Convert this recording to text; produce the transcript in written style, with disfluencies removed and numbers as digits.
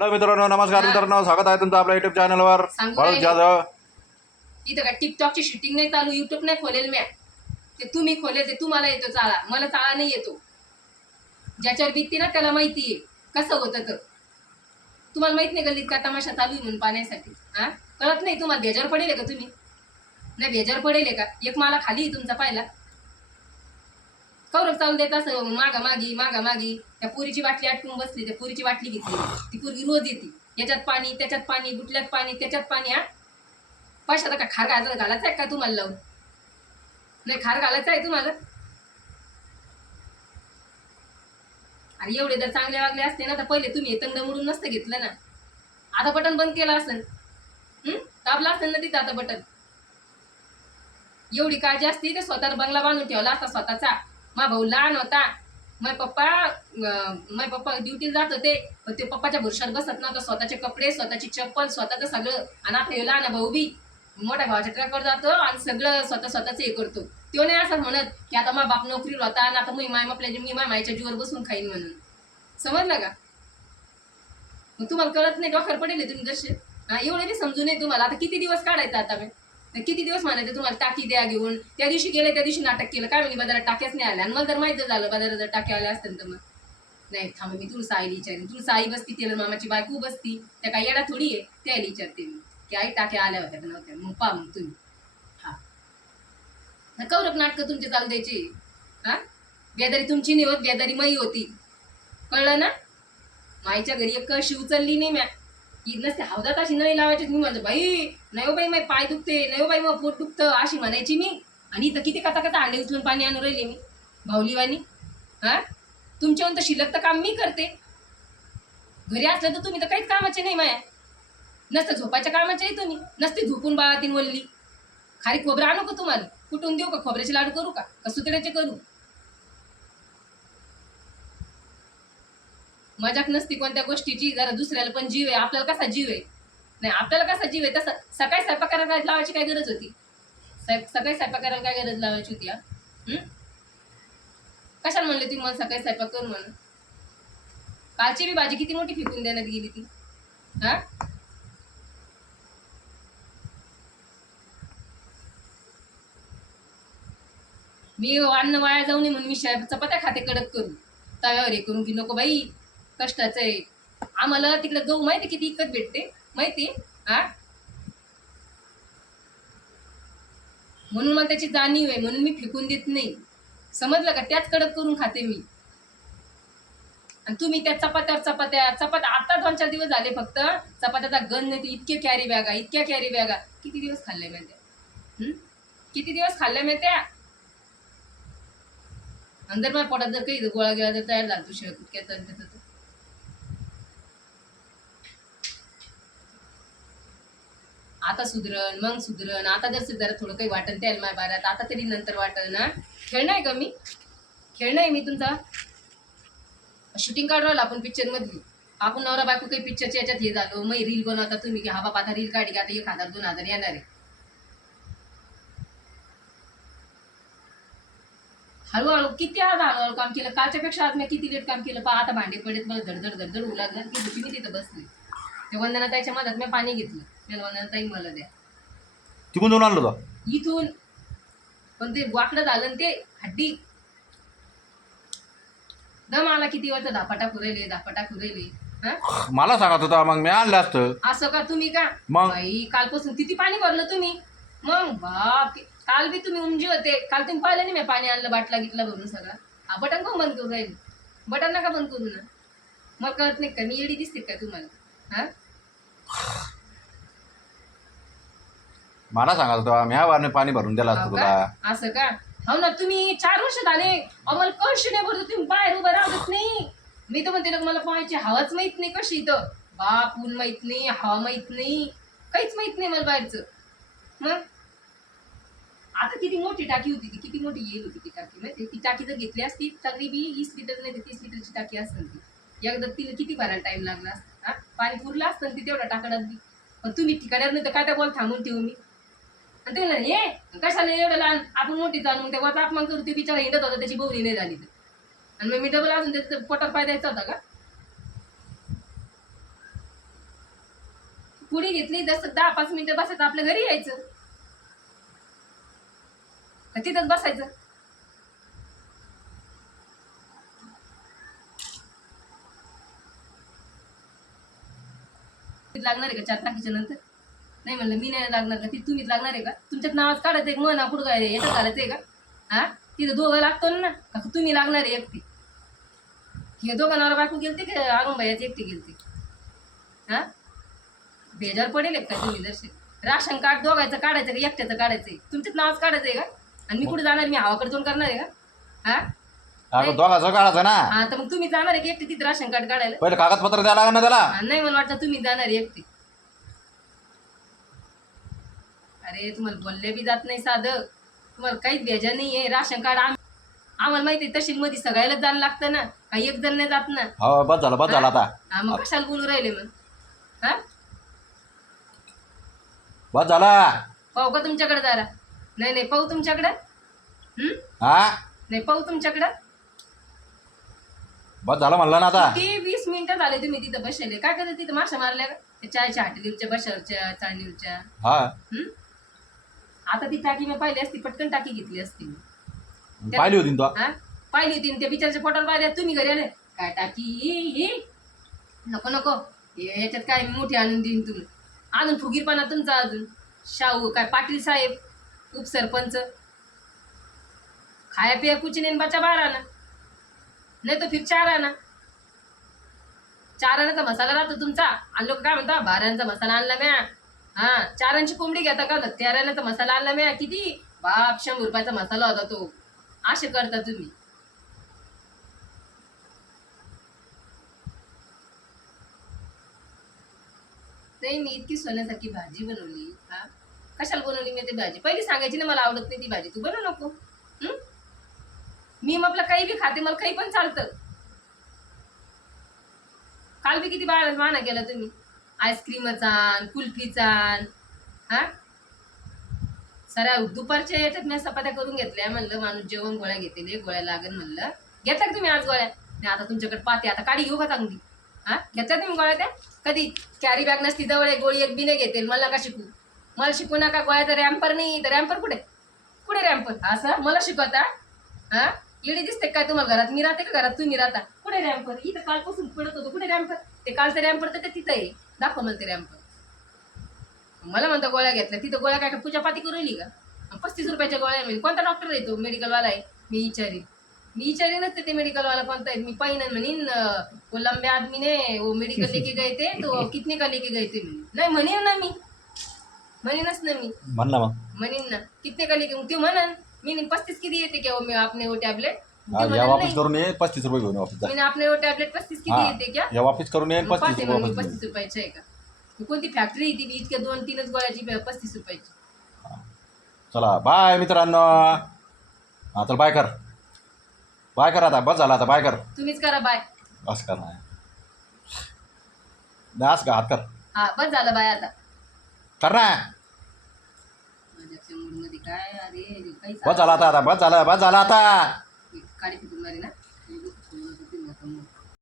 Hello मित्रांनो, नमस्कार मित्रांनो, स्वागत आहे तुमचं आपल्या युट्यूब चॅनलवर. बाळू जाधव. इथं का टिकटॉकची शूटिंग नाही चालू, युट्यूब नाही खोलेल म्या. ते तुम्ही खोलेल, ते तुम्हाला येतो चाळा, मला चाळा नाही येतो. ज्याच्यावर बिकती ना त्याला माहितीये कसं होतं. तर तुम्हाला माहित नाही गल्लीत का तमाशा चालू आहे म्हणून पाण्यासाठी? हा, कळत नाही तुम्हाला? बेजार पडेल का तुम्ही? नाही बेजार पडेल का? एक मला खाली आहे तुमचा पाहिला कौरव चालू देत असं मागा मागी. त्या पुरीची बाटली आटकून बसली, त्या पुरीची बाटली घेतली. ती पुरगी रोज येते, याच्यात पाणी त्याच्यात पाणी, गुटल्यात पाणी त्याच्यात पाणी. हा, पैशाचा का खार घालायचा आहे का तुम्हाला लावून? नाही खार घालायचा आहे तुम्हाला? अरे एवढे जर चांगले वागले असते ना तर पहिले तुम्ही तंड मोडून नसतं घेतलं ना. आता बटन बंद केलं असेल, दाबला असेल ना तिथं आता बटन. एवढी काळजी असते तर स्वतःला बंगला बांधून ठेवला असता स्वतःचा. मा भाऊ लहान होता, माय पप्पा ड्युटीला जात होते, पण ते पप्पाच्या भुरशात बसत नव्हतं. स्वतःचे कपडे, स्वतःची चप्पल, स्वतःचं सगळं. आणि आता हे लहान भाऊ बी मोठ्या भावाच्या ट्रॅकवर जातो आणि सगळं स्वतःच हे करतो. तो नाही असं म्हणत की आता मा बाप नोकरीला होता आणि आता मी माय मायच्या जीवर बसून खाईन म्हणून. समजलं का? मग तुम्हाला कळत नाही? डोक्यावर पडेल तुम्ही जसे. एवढे बी समजू नये तुम्हाला. आता किती दिवस काढायचा? आता मी किती दिवस म्हणायचं तुम्हाला टाकी द्या घेऊन? त्या दिवशी गेले, त्या दिवशी नाटक केलं काय म्हणे बाजारात टाक्याच नाही आल्या. आणि मला जर माहिती झालं बाजारात जर टाक्या आल्या असतील तर मग नाही थांब, मी तुला साईला विचारेन. तुला आई बसती, टेलर मामाची बायको बसती, त्या काही येडा थोडी आहे. त्याला विचारते मी की आई टाक्या आल्या होत्या का नव्हत्या. मग पहा मग तुम्ही. हा, कौरक नाटकं तुमचे चालू द्यायची. हा, बेदारी तुमची नाही होत, बेदारी मई होती. कळलं ना? माईच्या घरी एक कळशी उचलली नाही म्या. नसते हौदात अशी नळी लावायची. मी म्हणतो बाई नाही हो बाई, माझे पाय दुखते, नाही हो बाई मग पोट दुखतं अशी म्हणायची मी. आणि इथं किती कथा अंडे उचलून पाणी आणून राहिले मी भाऊलीवानी. हा, तुमच्याहून तर शिल्लक तर काम मी करते. घरी असलं तर तुम्ही तर काहीच कामाचे नाही माया. नसतं झोपायच्या कामाचे आहे तुम्ही. नसते झोपून बाळातीन वल्ली. खारी खोबरं आणू का तुम्हाला? कुठून देऊ का? खोबऱ्याचे लाडू करू का सुतड्याचे करू? मजाक नसती कोणत्या गोष्टीची. जरा दुसऱ्याला पण जीव आहे, आपल्याला कसा जीव आहे? नाही आपल्याला कसा जीव आहे तसं. सकाळी स्वयंपाक करायला लावायची काय गरज होती? सकाळी स्वयंपाक करायला काय गरज लावायची होती? कशाला म्हणले तुम्ही मला सकाळी स्वयंपाक करून म्हणून? कालची बी भाजी किती मोठी फेकून देण्यात गेली ती. हा, मी अन्न वाया जाऊ नये म्हणून मी चपात्या खाते कडक करून, तव्यावर हे करून की नको बाई कष्टाचं आहे. आम्हाला तिकडे गहू माहिती किती इकत भेटते माहिती? हा, म्हणून मला त्याची जाणीव आहे, म्हणून मी फेकून देत नाही. समजलं का? त्याच कडक करून खाते मी. आणि तुम्ही त्या चपात्या आता 2-4 दिवस झाले फक्त. चपात्याचा गंध येते. इतक्या कॅरी बॅगा किती दिवस खाल्ल्या मी त्या? किती दिवस खाल्ल्या मी त्या? अंदर माझ्या पोटात जर काही गोळा गेला तर तयार झाला तू शिळकुटक्याचा. आता सुधरण मग सुधरण. आता जर जरा थोडं काही वाटण त्याला माझ्या बारात, आता तरी नंतर वाटल ना. खेळणं आहे का मी? खेळणं आहे मी तुमचा? शूटिंग काढू राहिलो आपण पिक्चर मधली. आपण नवरा बायको काही पिक्चरच्या याच्यात हे झालो. मग रील बनवता तुम्ही की हा बाबा आता रील काढी का आता 1000-2000 येणार आहे. हळूहळू किती आज हळूहळू काम केलं. कालच्या पेक्षा आज मी किती लेट काम केलं. आता भांडे पडत मला धडधड होऊ लागलं की दुसरी मी तिथं बसली. ते वंदना ताईच्या मधात मी पाणी घेतलं. त्याला वंदना ताई मला द्या. तिकडून जाऊन आणलं होतं इथून पण ते वाकडं झालं ते हड्डी. दम आला किती वाजता धापाटा खुरेले. हा, मला सांगत होता, मग मी आणलं असतं. असं का तुम्ही का मग बाई? कालपासून किती पाणी भरलं तुम्ही? मग बाप, काल बी तुम्ही उमजी होते. काल तुम्ही पाहिलं नाही मी पाणी आणलं बाटला घेतला भरून सगळा. हा, बटन कोण बंद करू राहील? बटन नका बंद करू ना. मला कळत नाही का मी येडी दिसते का तुम्हाला? हा, मला सांगत होता, मी ह्या पाणी भरून दिलं असतं तुला. असं का? हो ना, तुम्ही 4 वर्ष झाले आम्हाला कळशी नाही भरत. तुम्ही बाहेर उभं राहत नाही. मी तर म्हणते ना मला पाण्याची हवाच माहित नाही कशी इथं. बाप ऊन माहित नाही, हवा माहित नाही, काहीच माहित नाही मला बाहेरचं. मग आता किती मोठी टाकी होती ती, किती मोठी येईल होती ती टाकी माहिती? ती टाकी जर घेतली असती तरी बी 20 लिटर नाही 30 लिटरची टाकी असतं ती. एकदा तिला किती भरायला टाइम लागला असता? हा, पाणी पुरलं असतं ती तेवढ्या टाकडात बी. पण तुम्ही ठिकाण्यावर नाही तर काय त्या बोल थांबून ठेवू मी. आणि ते म्हणलं हे कशाला एवढं लहान आपण मोठी जाऊन मग तेव्हा अपमान करू. ते बिचारा हिंडत होता त्याची बोवरी नाही झाली तर. आणि मग मी डबल अजून त्याचं पोटात पाय द्यायचा होता का? पुडी घेतली जसं 10-5 मिनिटं बसायचं आपल्या घरी यायचं का तिथंच बसायचं. लागणार आहे का 4 तारखेच्या नंतर? नाही म्हणलं मी नाही लागणार का ती तुम्हीच लागणार आहे का? तुमच्यात नावाच काढायचं एक मना कुठं काय याच्यात घालायचंय का? हा तिथं दोघं लागतो ना का तुम्ही लागणार आहे एकटी? हे दोघं नवरा बायको गेलते की अरुण भैयाची एकटी गेलते? हा बेजार पडेल का तुम्ही दर्शन? राशन कार्ड दोघायचं काढायचं का एकट्याचं काढायचंय? तुमच्यात नावाच काढायचंय का? आणि मी कुठे जाणार? मी हवाकडे जाऊन करणार आहे का? हा अगं दोघाचं काढायचं ना. हा तर मग तुम्ही जाणार आहे की एकटी तिथे राशन कार्ड काढायला? पहिले कागदपत्र द्यायला लागणार ना त्याला. नाही मला वाटतं तुम्ही जाणार आहे एकटी. अरे तुम्हाला बोलले बी जात नाही साधं, तुम्हाला काहीच बेजार नाहीये. राशन कार्ड आम्हाला माहिती आहे तहसील मध्ये सगळ्याला जाणं लागतं ना, काही एक जण नाही जात ना. हो बस झालं आता. हा मग कशाला बोलू राहिले मग? हा बस झाला. पाहू का तुमच्याकडे जरा? नाही पाहू तुमच्याकडे. हा नाही पाहू तुमच्याकडे. बस झालं म्हणलं ना आता. ते 20 मिनिटं झाले तुम्ही तिथं बसले. काय करत तिथं माशा मारल्या का? त्या चायच्या हाटलीवरच्या बशावरच्या चाळणीवरच्या. हा आता ती टाकी मी पाहिली असती, पटकन टाकी घेतली असती. पाहिली होती तो. हा पाहिली होती त्या बिचारच्या पोटाला पाहिल्या. तुम्ही घरी आले काय टाकी नको याच्यात काय मी मोठी आणून देईन तुला. अजून फुगीरपणा तुमचा अजून. शाहू काय पाटील साहेब उपसरपंच खाया पिया कुछ नाही बचा 12 ना, नाही तर फिर 4 आना. 4 आण्याचा मसाला राहतो तुमचा. आणि लोक काय म्हणता 12 आण्याचा मसाला आणला म्या. हा 4 आण्याची कोंबडी घेता का? 13 आण्याचा मसाला आणला म्या. किती बाप 100 रुपयाचा मसाला होता तो. असे करता तुम्ही. नाही मी इतकी सोन्यासारखी भाजी बनवली. हा कशाला बनवली मी ती भाजी? पहिली सांगायची ना मला आवडत नाही ती भाजी, तू बनवू नको. मी आपलं काही बी खाते, मला काही पण चालतं. काल बी किती माना केला तुम्ही. आईस्क्रीमचा कुल्फीचा. हा सऱ्या दुपारच्या याच्यात मी चपात्या करून घेतल्या. म्हणलं माणूस जेवण गोळ्या घेतले, गोळ्या लागेल म्हणलं. घेतल्या का तुम्ही आज गोळ्या? नाही आता तुमच्याकडे पाहते, आता काढी घेऊ का चांगली? हा घेतल्या तुम्ही गोळ्या त्या? कधी कॅरी बॅग नसती जवळ गोळी एक बी नाही घेते. मला का शिकू? मला शिकू नका. गोळ्याचा रॅम्पर नाही तर रॅम्पर कुठे रॅम्पर? असं मला शिकवता? हा इडी दिसते काय तुम्हाला घरात? मी राहते का घरात तुम्ही राहता? कुठे रॅम्पर? इथं कालपासून पडत होतो. कुठे रॅम्पर? ते कालचं रॅम्पर तर तिथं आहे. दाखव मला ते रॅम्पर. मला म्हणता गोळ्या घेतल्या. तिथं गोळ्या काय पूजापाती करू राहिली का? 35 रुपयाच्या गोळ्या मिळेल. कोणता डॉक्टर आहे तो? मेडिकलवाला आहे? मी विचारी नसते ते मेडिकलवाला कोणता आहे. मी पहिन म्हणीन वो लंबे आदमी ने वो मेडिकल लेके गए थे तो कितने का लेके गए थे नाही म्हणेन ना मी. म्हणेनच ना मी. म्हणला मग म्हणेन ना कितने का लेके. ते म्हणन मी 35 किती येते क्या मैं आपने वो टैबलेट? या वापिस करून ये 35 रुपये घेऊन वापिस जा. मैंने आपने वो टैबलेट 35 किती येते क्या? या वापिस करून ये 35 रुपये वापस 35 रुपयाची आहे का? कोणती फॅक्टरी ती इतक्या 2-3 गोळ्याची 35 रुपयाची? चला बाय मित्रांनो. हा चल बाय कर आता. बस झाला आता. बाय कर. तुम्हीच करा बाय. बस कर ना. दास का हात कर. हा बस झालं बाय आता. कर ना. माझ्या मूड मध्ये काय अरे काही बस झाला आता. बस झाला आता. काळी फिटून मारी ना.